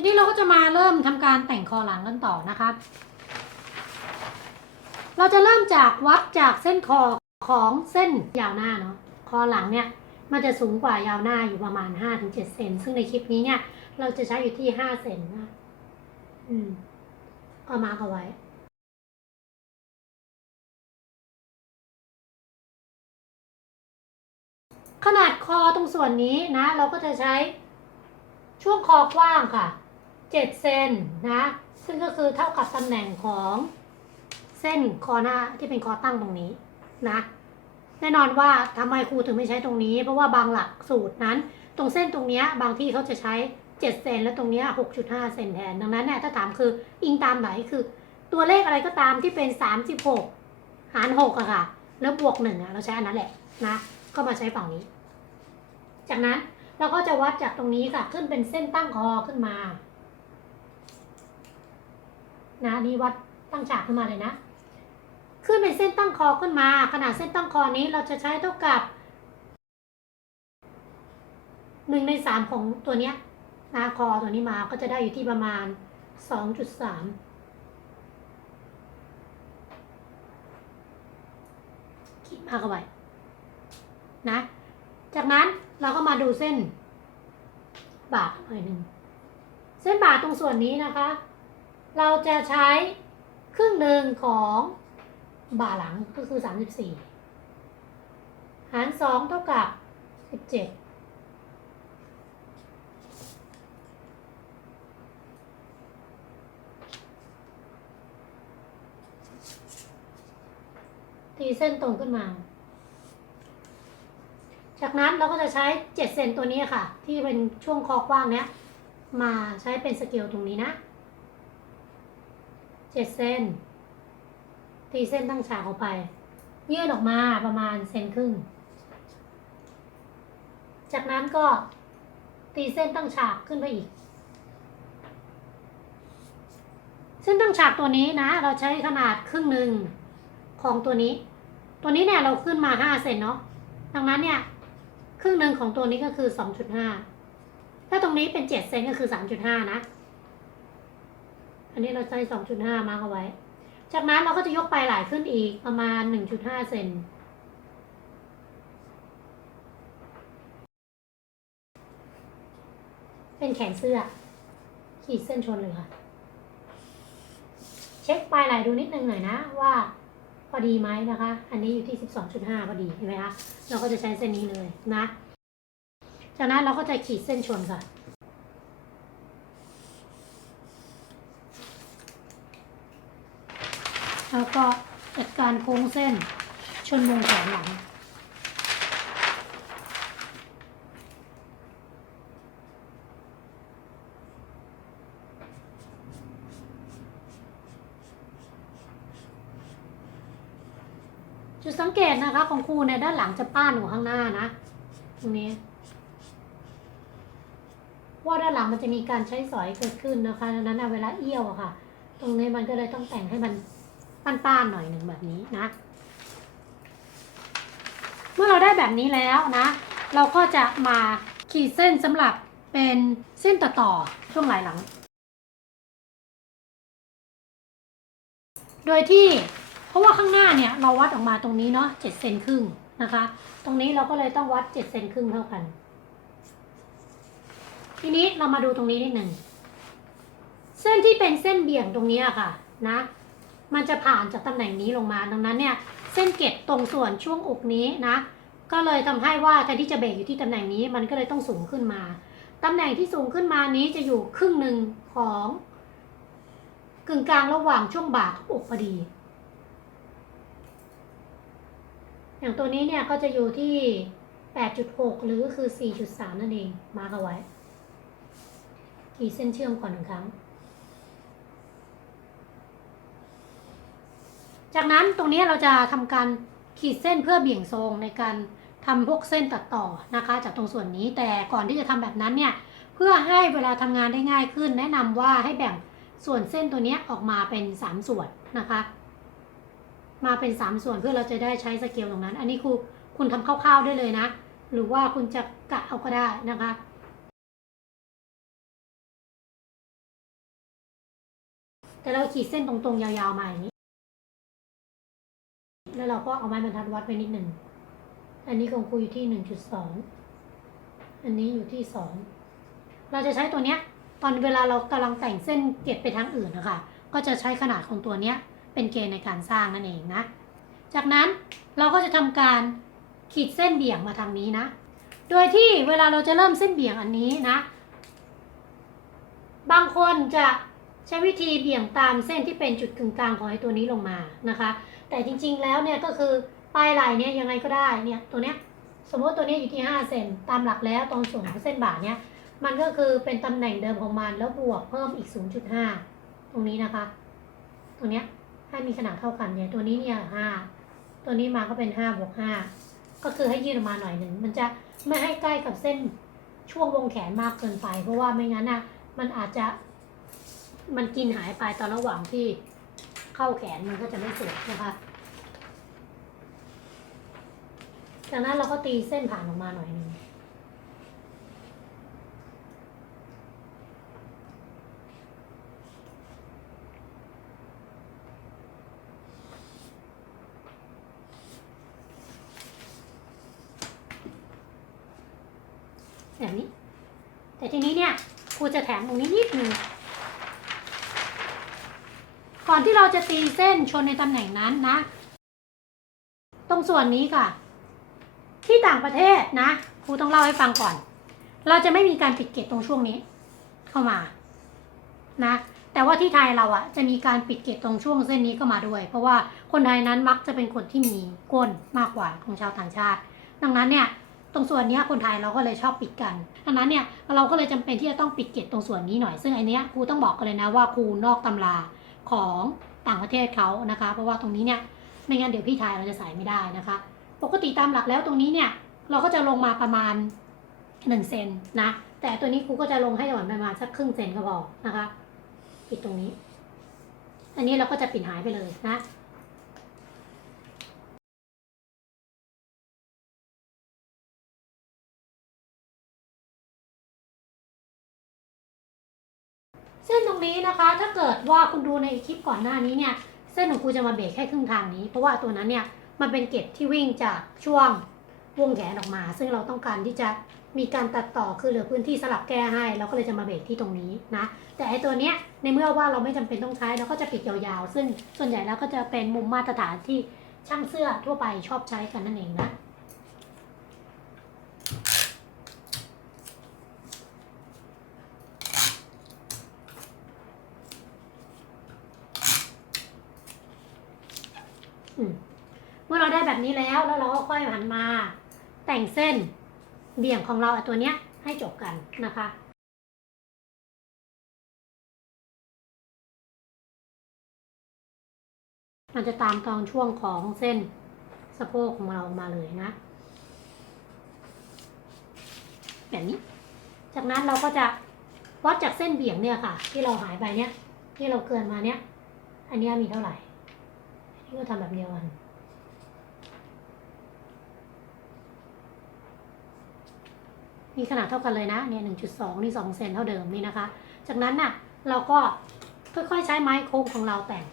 ทีนี้เราก็จะมาเริ่มทำการแต่งคอหลังกันต่อนะครับเราจะเริ่มจากวัดจากเส้นคอของเส้นยาวหน้าเนาะ คอหลังเนี่ยมันจะสูงกว่ายาวหน้าอยู่ประมาณ 5-7 เซน ซึ่งในคลิปนี้เนี่ย เราจะใช้อยู่ที่ 5 เซนนะ อืมก็มาเอาไว้ขนาดคอตรงส่วนนี้นะ เราก็จะใช้ช่วงคอกว้างค่ะ 7 เซนนะ ซึ่งก็คือเท่ากับตำแหน่งของเส้นคอหน้าที่เป็นคอตั้งตรงนี้นะ แน่นอนว่าทำไมครูถึงไม่ใช้ตรงนี้ เพราะว่าบางหลักสูตรนั้น ตรงเส้นตรงนี้บางที่เขาจะใช้ 7 เซนแล้วตรงนี้ 6.5 เซนแทน ดังนั้นเนี่ยถ้าถามคืออิงตามไหนคือ ตัวเลขอะไรก็ตามที่เป็น 36 หาร6อะค่ะ แล้วบวก1อะเราใช้อันนั้นแหละนะ ก็มาใช้ฝั่งนี้ จากนั้นเราก็จะวัดจากตรงนี้ค่ะ ขึ้นเป็นเส้นตั้งคอขึ้นมา นะนี่วัดตั้งฉากขึ้นมาเลยนะ ขึ้นเป็นเส้นตั้งคอขึ้นมา ขนาดเส้นตั้งคอนี้เราจะใช้เท่ากับหนึ่งในสามของตัวเนี้ยนะคอตัวนี้มาก็จะได้อยู่ที่ประมาณสองจุดสามขีดมากเข้าไปนะ จากนั้นเราก็มาดูเส้นบ่าหน่อยหนึ่ง เส้นบ่าตรงส่วนนี้นะคะ เราจะใช้ครึ่งหนึ่งของบ่าหลังก็คือ 34 หาร 2 เท่ากับ 17ตีเส้นตรงขึ้นมา จากนั้นเราก็จะใช้7เซนตัวนี้ค่ะ ที่เป็นช่วงคอกว้างเนี้ย มาใช้เป็นสเกลตรงนี้นะ 7เซนตีเส้นตั้งฉากออกไป ยื่นออกมาประมาณเซนครึ่ง จากนั้นก็ตีเส้นตั้งฉากขึ้นไปอีก เส้นตั้งฉากตัวนี้นะ เราใช้ขนาดครึ่งหนึ่งของตัวนี้ ตัวนี้เนี่ยเราขึ้นมา5เซนเนาะ ดังนั้นเนี่ยครึ่งหนึ่งของตัวนี้ก็คือ2.5ถ้าตรงนี้เป็น7เซนก็คือ3.5นะ อันนี้เราใช้2.5มาร์กเอาไว้ จากนั้นเราก็จะยกปลายไหลขึ้นอีกประมาณ1.5เซนเป็นแขนเสื้อ ขีดเส้นชนเลยค่ะ เช็คปลายไหล่ดูนิดนึงหน่อยนะว่าพอดีไหมนะคะ อันนี้อยู่ที่ 12.5 พอดีเห็นไหมคะ เราก็จะใช้เส้นนี้เลยนะ จากนั้นเราก็จะขีดเส้นชนค่ะ แล้วก็จัดการโค้งเส้นชนวงแขนหลัง จุดสังเกตนะคะของครูเนี่ยด้านหลังจะป้านกว่าข้างหน้านะ ตรงนี้ว่าด้านหลังมันจะมีการใช้สอยเกิดขึ้นนะคะดังนั้นเวลาเอี้ยวอะค่ะ ตรงนี้มันก็เลยต้องแต่งให้มัน ป้านๆหน่อยหนึ่งแบบนี้นะ เมื่อเราได้แบบนี้แล้วนะ เราก็จะมาขีดเส้นสำหรับเป็นเส้นต่อต่อๆช่วงไหล่หลัง โดยที่เพราะว่าข้างหน้าเนี่ยเราวัดออกมาตรงนี้เนาะเจ็ดเซนครึ่งนะคะ ตรงนี้เราก็เลยต้องวัดเจ็ดเซนครึ่งเท่ากัน ทีนี้เรามาดูตรงนี้นิดหนึ่ง เส้นที่เป็นเส้นเบี่ยงตรงนี้อะค่ะนะ มันจะผ่านจากตำแหน่งนี้ลงมา ดังนั้นเนี่ยเส้นเก็บตรงส่วนช่วงอกนี้นะ ก็เลยทำให้ว่าแทนที่จะเบรกอยู่ที่ตำแหน่งนี้มันก็เลยต้องสูงขึ้นมาตำแหน่งที่สูงขึ้นมานี้จะอยู่ครึ่งหนึ่งของกึ่งกลางระหว่างช่วงบ่ากับอกพอดี อย่างตัวนี้เนี่ยก็จะอยู่ที่ 8.6 หรือคือ 4.3 นั่นเอง มาร์กเอาไว้ ขีดเส้นเชื่อมก่อนหนึ่งครั้ง จากนั้นตรงนี้เราจะทำการขีดเส้นเพื่อเบี่ยงทรงในการทำพวกเส้นตัดต่อนะคะ จากตรงส่วนนี้แต่ก่อนที่จะทำแบบนั้นเนี่ยเพื่อให้เวลาทำงานได้ง่ายขึ้น แนะนำว่าให้แบ่งส่วนเส้นตัวนี้ออกมาเป็น 3 ส่วนนะคะ มาเป็น 3 ส่วนเพื่อเราจะได้ใช้สเกลตรงนั้น อันนี้ครูคุณทำคร่าวๆได้เลยนะ หรือว่าคุณจะกะเอาก็ได้นะคะแต่เราขีดเส้นตรงๆ ยาวๆมาอย่างนี้ แล้วเราก็เอาไม้บรรทัดวัดไปนิดหนึ่ง อันนี้ของครูอยู่ที่หนึ่งจุดสอง อันนี้อยู่ที่สอง เราจะใช้ตัวเนี้ย ตอนเวลาเรากำลังแต่งเส้นเก็บไปทางอื่นนะคะ ก็จะใช้ขนาดของตัวเนี้ย เป็นเกณฑ์ในการสร้างนั่นเองนะ จากนั้นเราก็จะทำการขีดเส้นเบี่ยงมาทางนี้นะ โดยที่เวลาเราจะเริ่มเส้นเบี่ยงอันนี้นะ บางคนจะใช้วิธีเบี่ยงตามเส้นที่เป็นจุดกึ่งกลางของไอ้ตัวนี้ลงมานะคะ แต่จริงๆแล้วเนี่ยก็คือปลายไหล่เนี่ยยังไงก็ได้เนี่ยตัวเนี้ยสมมติตัวเนี้ยอยู่ที่5เซนตามหลักแล้วตรงส่วนของเส้นบ่าเนี่ยมันก็คือเป็นตำแหน่งเดิมของมันแล้วบวกเพิ่มอีก 0.5 ตรงนี้นะคะตัวเนี้ยให้มีขนาดเท่ากันเนี่ยตัวนี้เนี่ย5ตัวนี้มาก็เป็น5บวก5ก็คือให้ยืดออกมาหน่อยหนึ่งมันจะไม่ให้ใกล้กับเส้นช่วงวงแขนมากเกินไป เพราะว่าไม่งั้นน่ะมันอาจจะมันกินหายไปตอนระหว่างที่ เข้าแขนมันก็จะไม่สวยนะคะจากนั้นเราก็ตีเส้นผ่านออกมาหน่อยนึงแบบนี้ แต่ทีนี้เนี่ยครูจะแถมตรงนี้นิดนึง ก่อนที่เราจะตีเส้นชนในตำแหน่งนั้นนะ ตรงส่วนนี้ค่ะ ที่ต่างประเทศนะครูต้องเล่าให้ฟังก่อน เราจะไม่มีการปิดเกตตรงช่วงนี้ เข้ามานะแต่ว่าที่ไทยเราอะจะมีการปิดเกตตรงช่วงเส้นนี้เข้ามาด้วย เพราะว่าคนไทยนั้นมักจะเป็นคนที่มีก้นมากกว่าของชาวต่างชาติ ดังนั้นเนี่ยตรงส่วนนี้คนไทยเราก็เลยชอบปิดกันดังนั้นเนี่ยเราก็เลยจำเป็นที่จะต้องปิดเกตตรงส่วนนี้หน่อย ซึ่งไอเนี้ยครูต้องบอกกันเลยนะว่าครูนอกตำรา ของต่างประเทศเขานะคะ เพราะว่าตรงนี้เนี่ยไม่งั้นเดี๋ยวพี่ชายเราจะใส่ไม่ได้นะคะ ปกติตามหลักแล้วตรงนี้เนี่ยเราก็จะลงมาประมาณ1เซนนะ แต่ตัวนี้ครูก็จะลงให้หย่อนประมาณสักครึ่งเซนก็พอนะคะ ปิดตรงนี้ อันนี้เราก็จะปิดหายไปเลยนะ ว่าคุณดูในคลิปก่อนหน้านี้เนี่ยเส้นของครูจะมาเบรกแค่ครึ่งทางนี้ เพราะว่าตัวนั้นเนี่ยมันเป็นเกร็ดที่วิ่งจากช่วงวงแขนออกมา ซึ่งเราต้องการที่จะมีการตัดต่อคือเหลือพื้นที่สลับแก้ให้ เราก็เลยจะมาเบรกที่ตรงนี้นะ แต่ไอตัวเนี้ยในเมื่อว่าเราไม่จำเป็นต้องใช้เราก็จะปิดยาวๆ ซึ่งส่วนใหญ่แล้วก็จะเป็นมุมมาตรฐานที่ช่างเสื้อทั่วไปชอบใช้กันนั่นเองนะ อืมเมื่อเราได้แบบนี้แล้วแล้วเราก็ค่อยหันมาแต่งเส้นเบี่ยงของเราตัวเนี้ยให้จบกันนะคะมันจะตามตอนช่วงของเส้นสะโพกของเรามาเลยนะ แบบนี้ จากนั้นเราก็จะวัดจากเส้นเบี่ยงเนี่ยค่ะ ที่เราหายไปเนี่ย ที่เราเกินมาเนี่ย อันนี้มีเท่าไหร่นี่ก็ทำแบบเดียวกัน มีขนาดเท่ากันเลยนะเนี่ยหนึ่งจุดสองนี่สองเซนเท่าเดิมนี่นะคะ จากนั้นน่ะเราก็ค่อยๆใช้ไม้โค้งของเราแต่ง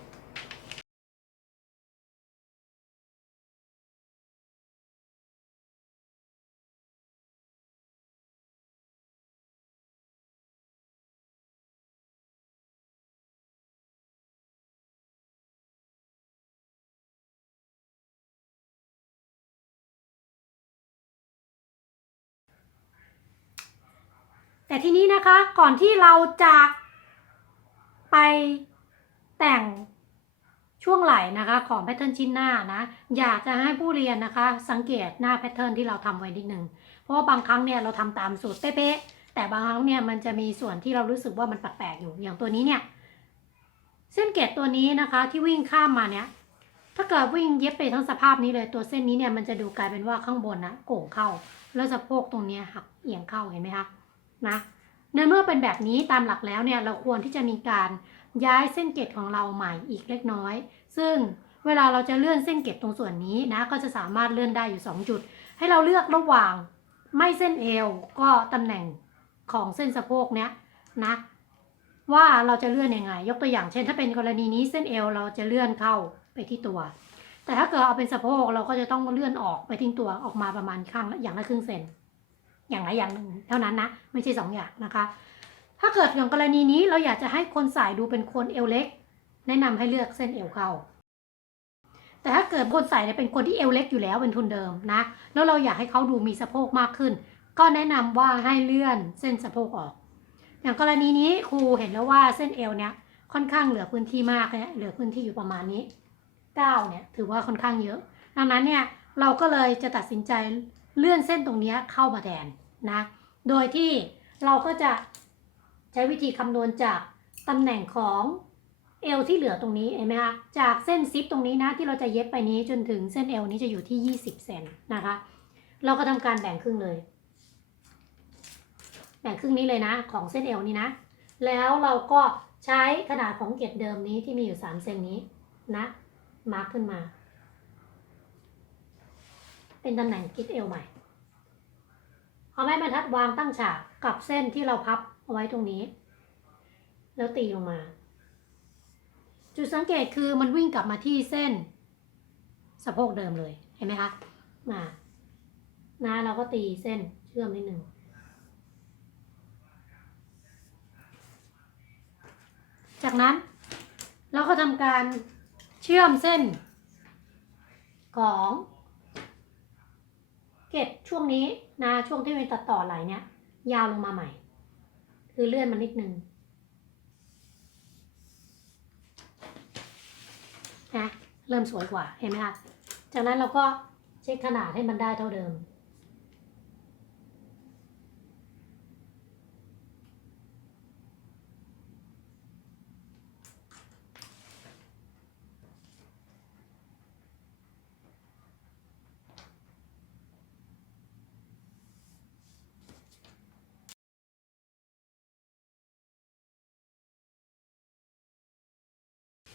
แต่ทีนี้นะคะก่อนที่เราจะไปแต่งช่วงไหล่นะคะของแพทเทิร์นชิ้นหน้านะ อยากจะให้ผู้เรียนนะคะ สังเกตหน้าแพทเทิร์นที่เราทำไว้นิดนึง เพราะว่าบางครั้งเนี่ยเราทำตามสูตรเป๊ะๆแต่บางครั้งเนี่ยมันจะมีส่วนที่เรารู้สึกว่ามันแปลกๆอยู่อย่างตัวนี้เนี่ยเส้นเกตตัวนี้นะคะที่วิ่งข้ามมาเนี่ยถ้าเกิดวิ่งเย็บไปทั้งสภาพนี้เลยตัวเส้นนี้เนี่ยมันจะดูกลายเป็นว่าข้างบนนะโก่งเข้า แล้วสะโพกตรงเนี้ยหักเอียงเข้าเห็นไหมคะ นะในเมื่อเป็นแบบนี้ตามหลักแล้วเนี่ยเราควรที่จะมีการย้ายเส้นเกตของเราใหม่อีกเล็กน้อย ซึ่งเวลาเราจะเลื่อนเส้นเกตตรงส่วนนี้นะก็จะสามารถเลื่อนได้อยู่ 2 จุด ให้เราเลือกระหว่างไม่เส้นเอวก็ตำแหน่งของเส้นสะโพกเนี้ยนะว่าเราจะเลื่อนยังไง ยกตัวอย่างเช่น ถ้าเป็นกรณีนี้เส้นเอวเราจะเลื่อนเข้าไปที่ตัว แต่ถ้าเกิดเอาเป็นสะโพกเราก็จะต้องเลื่อนออกไปทิ้งตัวออกมาประมาณข้างอย่างละครึ่งเซน อย่างละอย่างหนึ่งเท่านั้นนะไม่ใช่สองอย่างนะคะ ถ้าเกิดอย่างกรณีนี้เราอยากจะให้คนใส่ดูเป็นคนเอวเล็ก แนะนำให้เลือกเส้นเอวเข้า แต่ถ้าเกิดคนใส่เนี่ยเป็นคนที่เอวเล็กอยู่แล้วเป็นทุนเดิมนะแล้วเราอยากให้เขาดูมีสะโพกมากขึ้น ก็แนะนำว่าให้เลื่อนเส้นสะโพกออก อย่างกรณีนี้ครูเห็นแล้วว่าเส้นเอวเนี่ยค่อนข้างเหลือพื้นที่มากเนี่ยเหลือพื้นที่อยู่ประมาณนี้9เนี่ยถือว่าค่อนข้างเยอะ ดังนั้นเนี่ยเราก็เลยจะตัดสินใจ เลื่อนเส้นตรงนี้เข้ามาแทนนะ โดยที่เราก็จะใช้วิธีคำนวณจากตำแหน่งของเอวที่เหลือตรงนี้เห็นไหมคะจากเส้นซิปตรงนี้นะที่เราจะเย็บไปนี้จนถึงเส้นเอวนี้จะอยู่ที่ 20 เซนนะคะ เราก็ทำการแบ่งครึ่งเลย แบ่งครึ่งนี้เลยนะ ของเส้นเอวนี้นะ แล้วเราก็ใช้ขนาดของเกล็ดเดิมนี้ที่มีอยู่ 3 เซนนี้นะ มาร์กขึ้นมา เป็นตำแหน่งกิ๊ดเอวใหม่ เอาไม้บรรทัดวางตั้งฉากกับเส้นที่เราพับเอาไว้ตรงนี้ แล้วตีลงมา จุดสังเกตคือมันวิ่งกลับมาที่เส้น สะโพกเดิมเลยเห็นไหมคะมานะเราก็ตีเส้นเชื่อมนิดหนึ่งจากนั้นเราก็ทำการเชื่อมเส้นของ เก็บช่วงนี้นะช่วงที่เป็นตัดต่อไหลเนี่ย ยาวลงมาใหม่ คือเลื่อนมานิดนึงนะเริ่มสวยกว่าเห็นไหมคะจากนั้นเราก็เช็คขนาดให้มันได้เท่าเดิม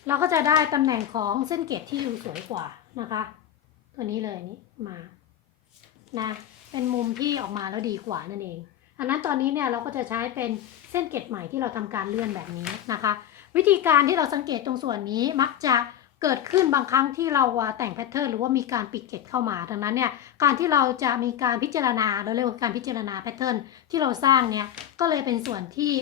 เราก็จะได้ตำแหน่งของเส้นเกตที่อยู่สวยกว่านะคะ ตัวนี้เลยนี่มานะเป็นมุมที่ออกมาแล้วดีกว่านั่นเอง อันนั้นตอนนี้เนี่ยเราก็จะใช้เป็นเส้นเกตใหม่ที่เราทำการเลื่อนแบบนี้นะคะ วิธีการที่เราสังเกตตรงส่วนนี้มักจะเกิดขึ้นบางครั้งที่เราแต่งแพทเทิร์นหรือว่ามีการปิดเกตเข้ามา ดังนั้นเนี่ยการที่เราจะมีการพิจารณาเราเรียกว่าการพิจารณาแพทเทิร์นที่เราสร้างเนี่ยก็เลยเป็นส่วนที่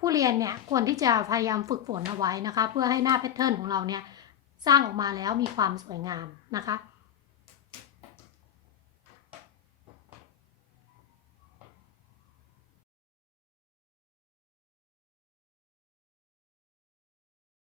ผู้เรียนเนี่ยควรที่จะพยายามฝึกฝนเอาไว้นะคะ เพื่อให้หน้าแพทเทิร์นของเราเนี่ยสร้างออกมาแล้วมีความสวยงามนะคะ